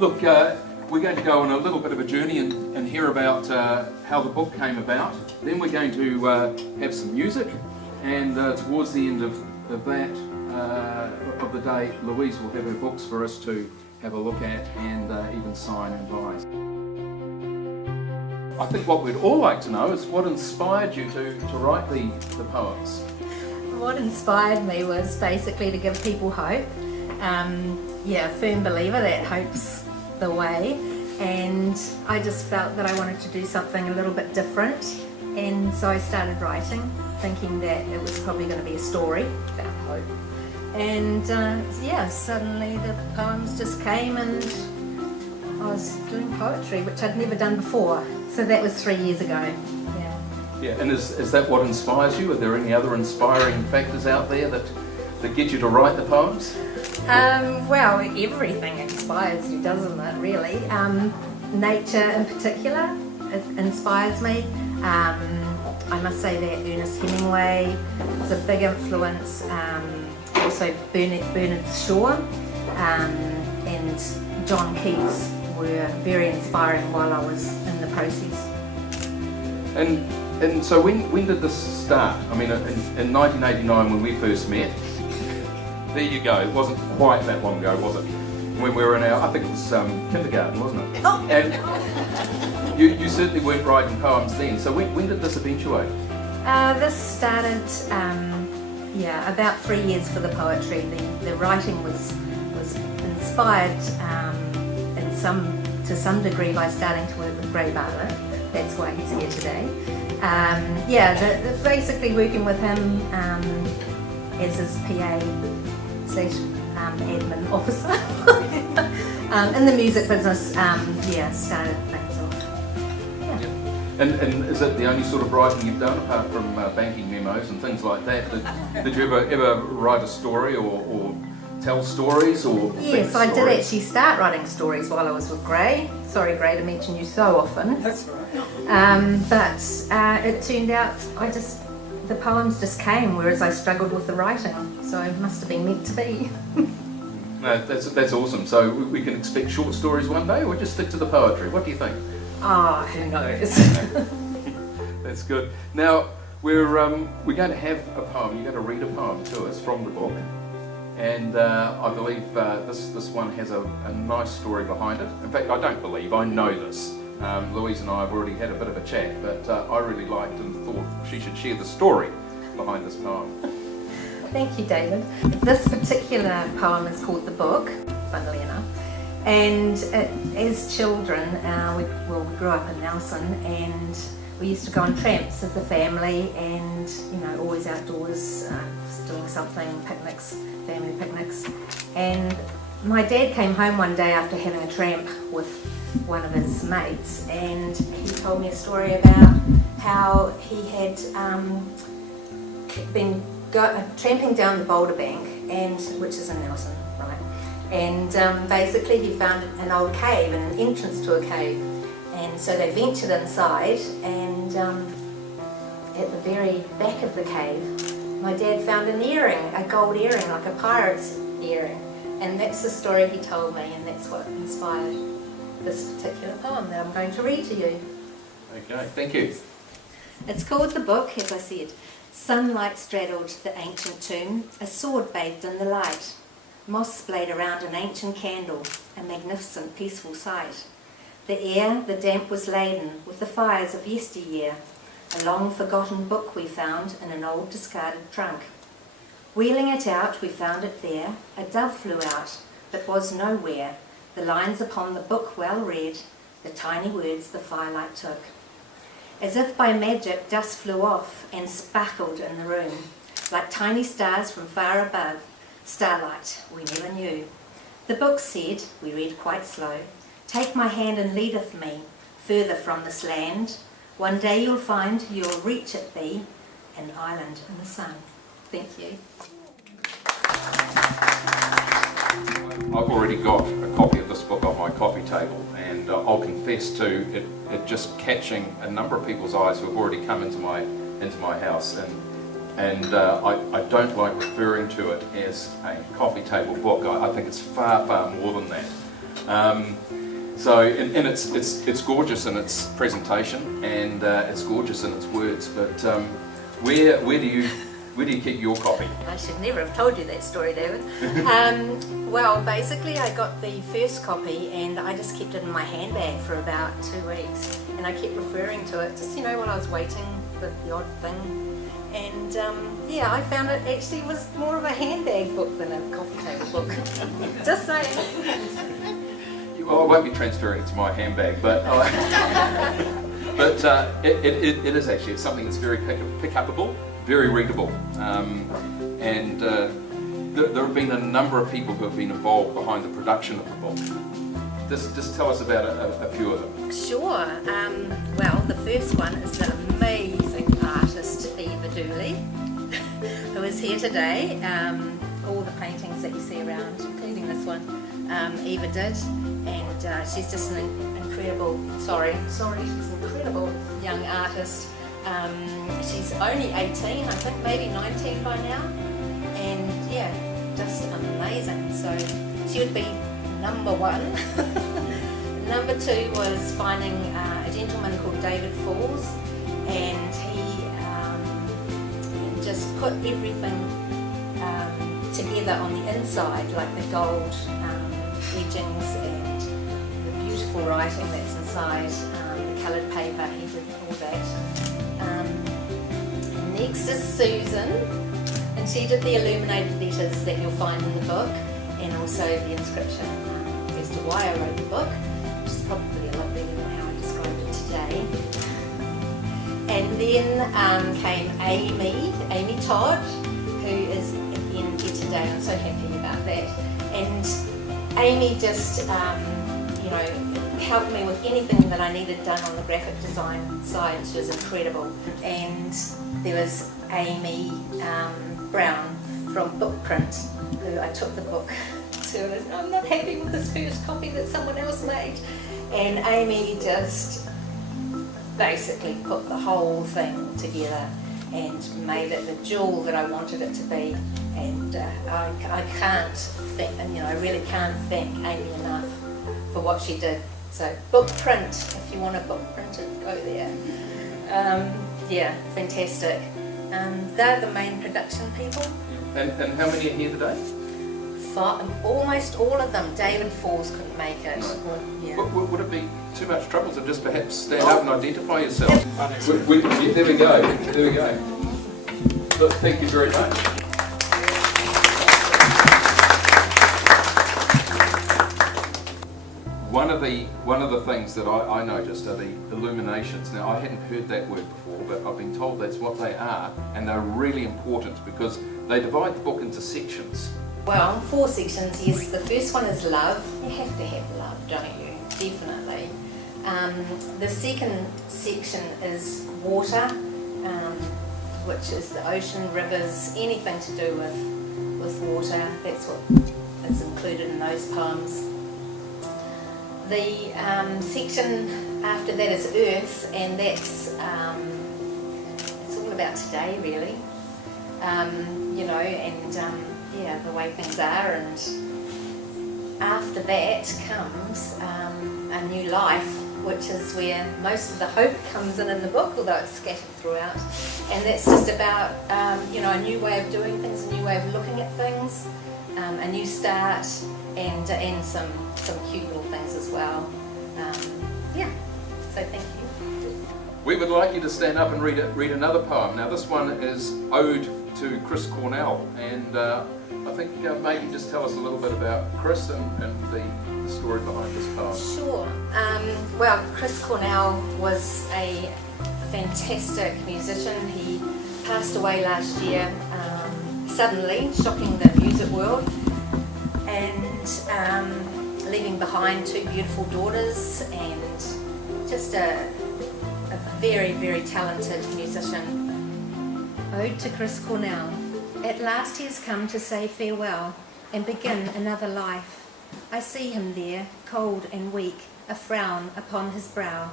Look, we're going to go on a little bit of a journey and hear about how the book came about. Then we're going to have some music, and towards the end of that of the day, Louise will have her books for us to have a look at and even sign and buy. I think what we'd all like to know is what inspired you to write the poems. What inspired me was basically to give people hope. Yeah, a firm believer that hope's the way, and I just felt that I wanted to do something a little bit different, and so I started writing, thinking that it was probably going to be a story about hope. And yeah, suddenly the poems just came, and I was doing poetry, which I'd never done before. So that was 3 years ago. Yeah, and is that what inspires you? Are there any other inspiring factors out there that get you to write the poems? Well, everything inspires you, doesn't it, really? Nature in particular inspires me. I must say that Ernest Hemingway was a big influence. Also Bernard Shaw and John Keats were very inspiring while I was in the process. And so when did this start? I mean, in 1989 when we first met, there you go, it wasn't quite that long ago, was it? When we were in our, I think it was kindergarten, wasn't it? Oh. And you certainly weren't writing poems then, so when did this eventuate? This started, yeah, about 3 years for the poetry. The writing was inspired to some degree by starting to work with Gray Bartlett. That's why he's here today. Yeah, basically working with him as his PA / admin officer in the music business. Yeah, started things off. Yeah. And is it the only sort of writing you've done apart from banking memos and things like that? Did you ever write a story or tell stories or? Yes, I did actually start writing stories while I was with Gray. Sorry, Gray, to mention you so often. That's all right. But it turned out the poems just came, whereas I struggled with the writing. So it must have been meant to be. No, that's awesome. So we can expect short stories one day, or just stick to the poetry. What do you think? Ah, who knows? That's good. Now we're going to have a poem. You're going to read a poem to us from the book, and I believe this one has a nice story behind it. In fact, I don't believe, I know this. Louise and I have already had a bit of a chat, but I really liked and thought she should share the story behind this poem. Thank you, David. This particular poem is called The Book, funnily enough. And as children, we grew up in Nelson, and we used to go on tramps as a family, and always outdoors doing something, picnics, family picnics. And my dad came home one day after having a tramp with one of his mates, and he told me a story about how he had been tramping down the Boulder Bank, which is in Nelson, right? And basically he found an old cave and an entrance to a cave, and so they ventured inside, and at the very back of the cave my dad found an earring, a gold earring, like a pirate's earring, and that's the story he told me, and that's what inspired this particular poem that I'm going to read to you. Okay, thank you. It's called The Book, as I said. Sunlight straddled the ancient tomb, a sword bathed in the light. Moss splayed around an ancient candle, a magnificent, peaceful sight. The air, the damp was laden with the fires of yesteryear. A long forgotten book we found in an old discarded trunk. Wheeling it out, we found it there. A dove flew out, but was nowhere. The lines upon the book well read, the tiny words the firelight took. As if by magic, dust flew off and sparkled in the room, like tiny stars from far above, starlight we never knew. The book said, we read quite slow, take my hand and leadeth me, further from this land. One day you'll find you'll reach it be, an island in the sun. Thank you. I've already got a copy of this book on my coffee table, and I'll confess to it just catching a number of people's eyes who have already come into my house, and I don't like referring to it as a coffee table book. I think it's far more than that. So, and it's gorgeous in its presentation, and it's gorgeous in its words. But where do you keep your copy? I should never have told you that story, David. Well, basically I got the first copy and I just kept it in my handbag for about 2 weeks, and I kept referring to it just, while I was waiting for the odd thing. And yeah, I found it actually was more of a handbag book than a coffee table book. Just saying. Well, I won't be transferring it to my handbag, but it is actually, it's something that's very pick-upable, very readable, and there have been a number of people who have been involved behind the production of the book. Just tell us about a few of them. Sure. Well, the first one is the amazing artist Eva Dooley, who is here today. All the paintings that you see around, including this one, Eva did, and she's just an incredible, she's an incredible young artist. She's only 18, I think, maybe 19 by now, and yeah, just amazing. So she would be number one. Number two was finding a gentleman called David Falls, and he just put everything together on the inside, like the gold edgings and the beautiful writing that's inside, the coloured paper, he did all that. Next is Susan, and she did the illuminated letters that you'll find in the book, and also the inscription as to why I wrote the book, which is probably a lot better than how I described it today. And then came Amy Todd, who is again here today. I'm so happy about that. And Amy just, helped me with anything that I needed done on the graphic design side. She was incredible. And there was Amy Brown from Bookprint, who I took the book to, and I'm not happy with this first copy that someone else made. And Amy just basically put the whole thing together and made it the jewel that I wanted it to be. And I can't thank, I really can't thank Amy enough for what she did. So Bookprint, if you want a book printed, go there. Yeah, fantastic. They're the main production people. And how many are here today? Almost all of them. David Falls couldn't make it. No. Yeah. Would it be too much trouble to just perhaps stand up and identify yourself? There we go. There we go. Look, thank you very much. One of the things that I noticed are the illuminations. Now, I hadn't heard that word before, but I've been told that's what they are, and they're really important because they divide the book into sections. Well, 4 sections, yes. The first one is love. You have to have love, don't you? Definitely. The second section is water, which is the ocean, rivers, anything to do with water. That's what is included in those poems. The section after that is earth, and that's it's all about today, really. Yeah, the way things are, and after that comes a new life, which is where most of the hope comes in the book, although it's scattered throughout. And that's just about a new way of doing things, a new way of looking at things, a new start, and some cute little things as well. Yeah, so thank you. We would like you to stand up and read another poem. Now, this one is Ode to Chris Cornell, and I think maybe just tell us a little bit about Chris and the story behind this poem. Sure. Well, Chris Cornell was a fantastic musician. He passed away last year, suddenly, shocking the music world, and leaving behind 2 beautiful daughters and just a very, very talented musician. Ode to Chris Cornell. At last he has come to say farewell and begin another life. I see him there, cold and weak, a frown upon his brow,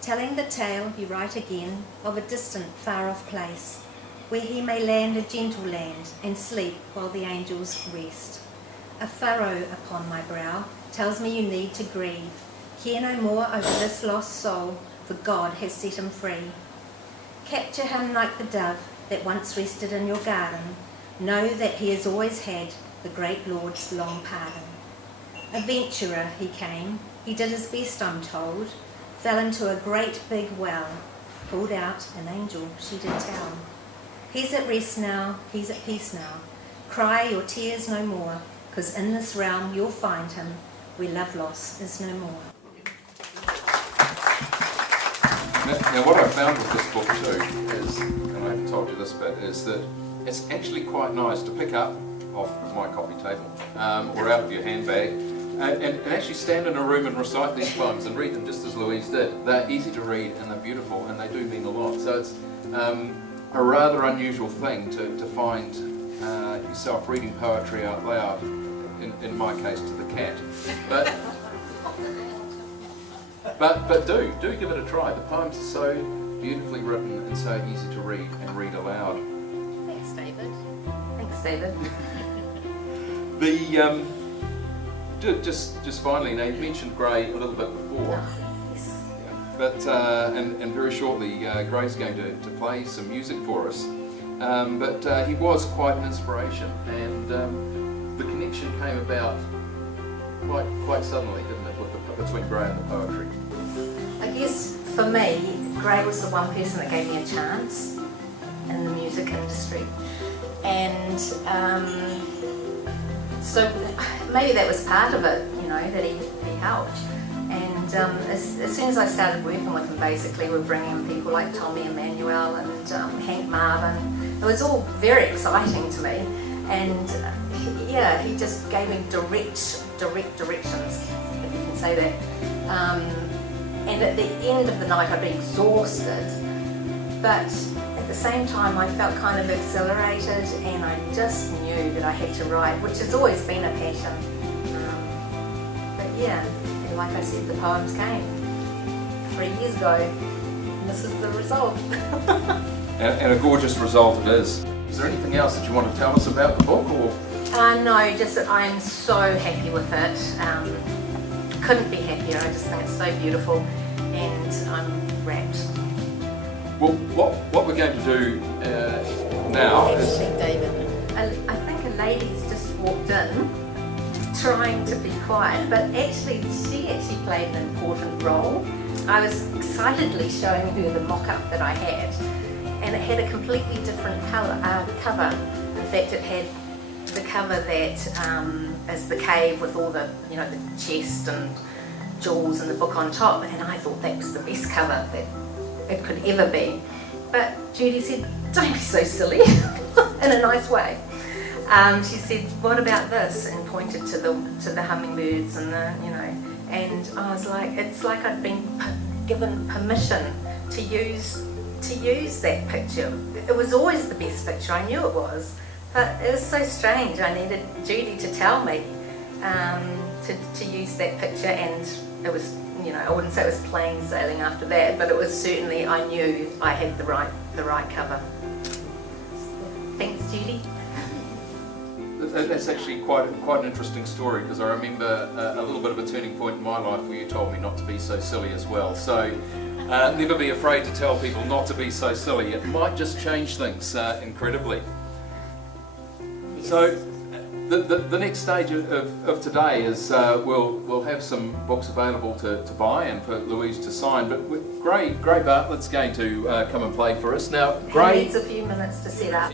telling the tale, you write again, of a distant, far-off place, where he may land a gentle land and sleep while the angels rest. A furrow upon my brow, tells me you need to grieve. Care no more over this lost soul, for God has set him free. Capture him like the dove that once rested in your garden. Know that he has always had the great Lord's long pardon. A venturer he came, he did his best I'm told, fell into a great big well, pulled out an angel, she did tell. He's at rest now, he's at peace now, cry your tears no more, 'cause in this realm you'll find him, where love loss is no more. Now what I found with this book too is, and I haven't told you this bit, is that it's actually quite nice to pick up off my coffee table or out of your handbag and actually stand in a room and recite these poems and read them just as Louise did. They're easy to read and they're beautiful and they do mean a lot. So it's a rather unusual thing to find yourself reading poetry out loud, in my case to the cat. But do give it a try. The poems are so beautifully written and so easy to read and read aloud. Thanks, David. Thanks, David. Just finally, now you mentioned Gray a little bit before. Yes. But and very shortly, Gray's going to play some music for us. But he was quite an inspiration, and the connection came about quite suddenly, didn't it, between Gray and the poetry? I guess for me, Gray was the one person that gave me a chance in the music industry, and so maybe that was part of it, you know, that he helped. And as soon as I started working with him, basically we're bringing people like Tommy Emmanuel and Hank Marvin. It was all very exciting to me, and he just gave me direct directions, if you can say that. And at the end of the night I'd be exhausted, but at the same time I felt kind of exhilarated, and I just knew that I had to write, which has always been a passion. But yeah, and like I said, the poems came 3 years ago, and this is the result. and a gorgeous result it is. Is there anything else that you want to tell us about the book? Or? No, just that I'm so happy with it. Couldn't be happier. I just think it's so beautiful, and I'm wrapped. Well, what we're going to do now is... David, I think a lady's just walked in, trying to be quiet, but actually she played an important role. I was excitedly showing her the mock-up that I had, and it had a completely different cover. In fact, it had the cover that is the cave with all the, you know, the chest and jewels and the book on top, and I thought that was the best cover that it could ever be. But Judy said, "Don't be so silly," in a nice way. She said, "What about this?" and pointed to the hummingbirds and the, you know, and I was like, it's like I'd been given permission to use that picture. It was always the best picture, I knew it was, but it was so strange. I needed Judy to tell me to use that picture, and it was, you know, I wouldn't say it was plain sailing after that, but it was certainly, I knew I had the right cover. Thanks, Judy. That's actually quite an interesting story, because I remember a little bit of a turning point in my life where you told me not to be so silly as well. So never be afraid to tell people not to be so silly. It might just change things incredibly. Yes. So the next stage of today is we'll have some books available to buy and for Louise to sign. But Gray Bartlett's going to come and play for us now. Gray He needs a few minutes to set up.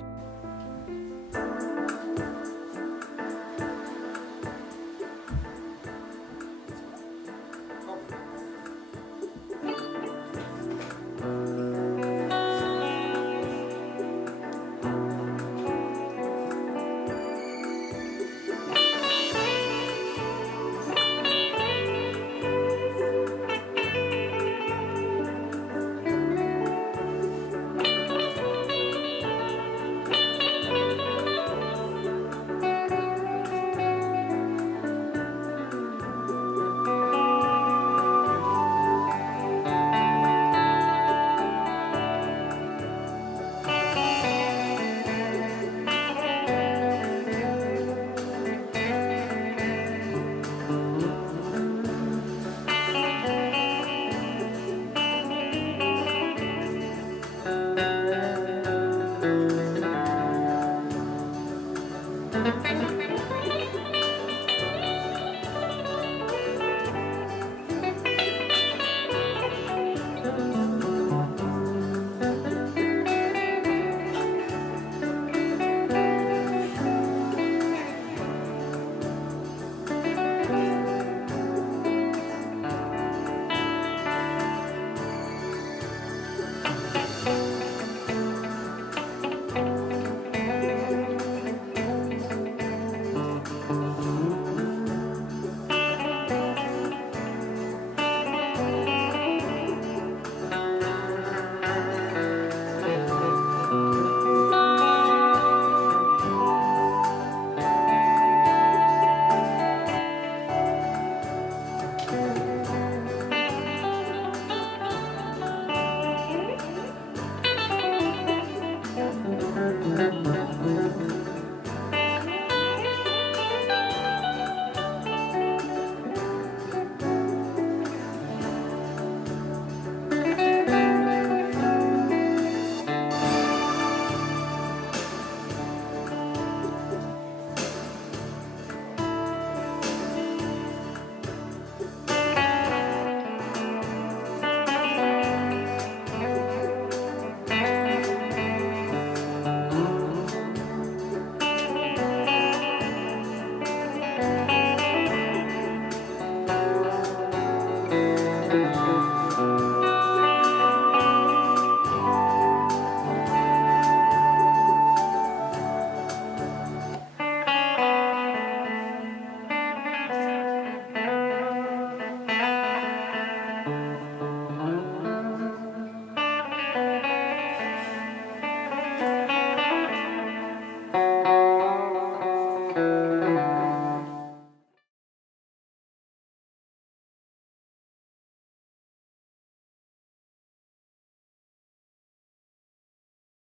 Thank you.